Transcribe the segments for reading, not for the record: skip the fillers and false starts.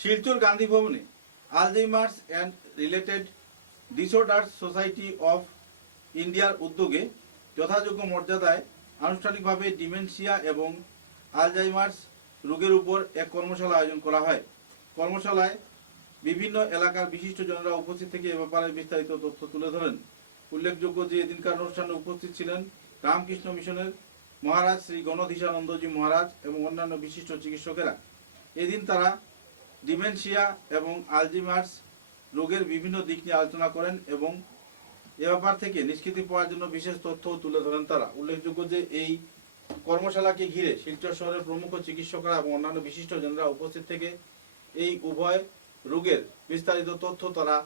শিলচর গান্ধী ভবনে Alzheimer's and related disorders society of ইন্ডিয়ার উদ্যোগে যথাযোগ্য মর্যাদায় আনুষ্ঠানিকভাবে ডিমেনশিয়া এবং আলজাইমার্স রোগের উপর এক কর্মশালা আয়োজন করা হয়। কর্মশালায় বিভিন্ন এলাকার বিশিষ্টজনেরা উপস্থিত থেকে এ ব্যাপারে বিস্তারিত তথ্য তুলে ধরেন। উল্লেখযোগ্য যে এদিনকার অনুষ্ঠানে উপস্থিত ছিলেন রামকৃষ্ণ মিশনের মহারাজ শ্রী গণধীশানন্দজি মহারাজ এবং অন্যান্য বিশিষ্ট চিকিৎসকেরা। এদিন তারা ডিমেনশিয়া এবং আলজাইমার্স রোগের বিভিন্ন দিক নিয়ে আলোচনা করেন এবং এ ব্যাপার থেকে নিষ্কৃতি পাওয়ার জন্য বিশেষ তথ্যও তুলে ধরেন তারা। উল্লেখযোগ্য যে এই কর্মশালাকে ঘিরে শিলচর শহরের প্রমুখ চিকিৎসকরা এবং অন্যান্য বিশিষ্টজনেরা উপস্থিত থেকে এই উভয় রোগের বিস্তারিত তথ্য তারা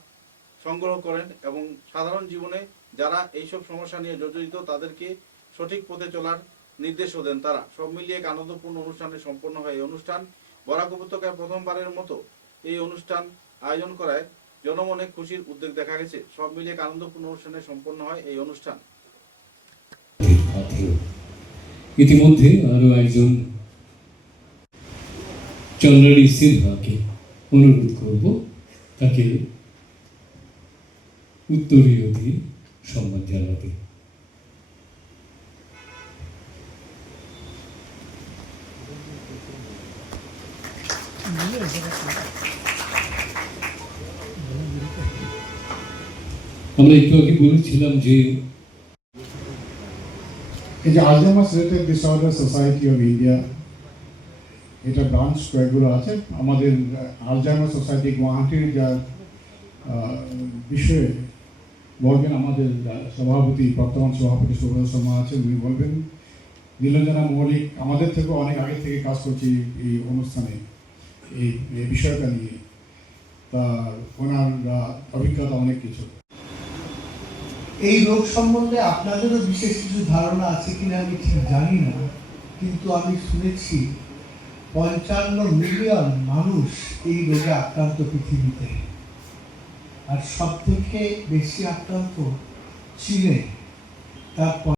সংগ্রহ করেন এবং সাধারণ জীবনে যারা এইসব সমস্যা নিয়ে জর্জরিত তাদেরকে সঠিক পথে চলার নির্দেশও দেন তারা। সব মিলিয়ে এক আনন্দপূর্ণ অনুষ্ঠানে সম্পন্ন হয় এই অনুষ্ঠান। বরাক উপত্যকায় প্রথমবারের মতো এই অনুষ্ঠান আয়োজন করায় জনমনে খুশির উদ্বেগ দেখা গেছে। সব মিলিয়ে এক আনন্দপূর্ণ অনুষ্ঠানে সম্পন্ন হয় এই অনুষ্ঠান। ইতিমধ্যে আরো একজন চন্দ্রানী সিনহাকে অনুরোধ করব তাকে উত্তরীয় দিয়ে সম্মান জানাতে। আমরা একটু আগে বলেছিলাম যে এই যে Alzheimer's related disorder society of India এটা ব্রাঞ্চ কয়েকগুলো আছে। আমাদের আলজাইমার্স সোসাইটি গুয়াহাটির যা বিষয়ে বলবেন আমাদের সভাপতি বর্তমান সভাপতি সৌরভ শর্মা আছেন, উনি বলবেন। নীলঞ্জনা মৌলিক আমাদের থেকে অনেক আগে থেকে কাজ করছি এই অনুষ্ঠানে এই বিষয়টা নিয়ে, তা ওনার অভিজ্ঞতা অনেক কিছু। এই রোগ সম্বন্ধে আপনাদেরও বিশেষ কিছু ধারণা আছে কিনা আমি ঠিক জানি না, কিন্তু আমি শুনেছি 55 মিলিয়ন মানুষ এই রোগে আক্রান্ত পৃথিবীতে, আর সব থেকে বেশি আক্রান্ত চীনে। তার